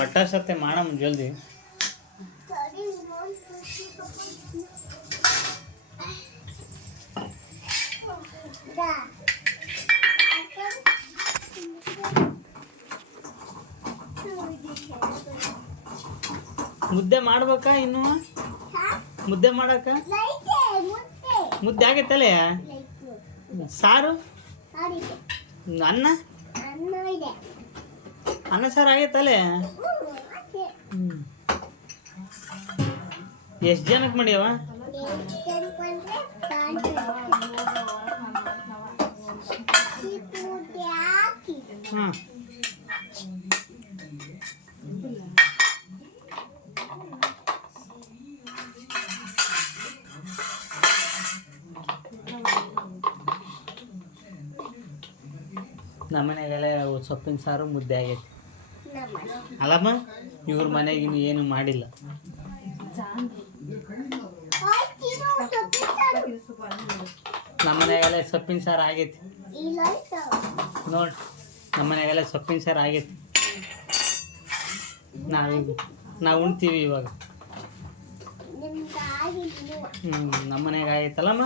ಒಟ್ಟ ಸತ್ತೆ ಮಾಡಮ್ ಜಲ್ದಿ. ಮುದ್ದೆ ಮಾಡ್ಬೇಕಾ ಇನ್ನು? ಮುದ್ದೆ ಮಾಡಕ್ಕ ಮುದ್ದೆ ಆಗೈತಲ್ಲ. ಸಾರು ಅನ್ನ ಅನ್ನ ಸಾರು ಆಗೈತಲ್ಲ. ಎಷ್ಟು ಜನಕ್ಕೆ ಮಾಡ್ಯಾವ? ಹಾಂ ನಮ್ಮ ಮನೆಗೆಲ್ಲ ಸೊಪ್ಪಿನ ಸಾರು ಮುದ್ದೆ ಆಗೈತಿ ಅಲ್ಲಮ್ಮ. ಇವ್ರ ಮನೆಗೆ ಇನ್ನು ಏನು ಮಾಡಿಲ್ಲ. ನಮ್ಮ ಮನೆಗೆಲ್ಲ ಸೊಪ್ಪಿನ ಸಾರು ಆಗೈತಿ ನೋಡಿ. ನಮ್ಮ ಮನೆಗೆಲ್ಲ ಸೊಪ್ಪಿನ ಸಾರು ಆಗೈತಿ. ನಾವು ಉಣ್ತೀವಿ ಇವಾಗ. ನಮ್ಮ ಮನೆಗೆ ಆಗೈತಲ್ಲಮ್ಮ.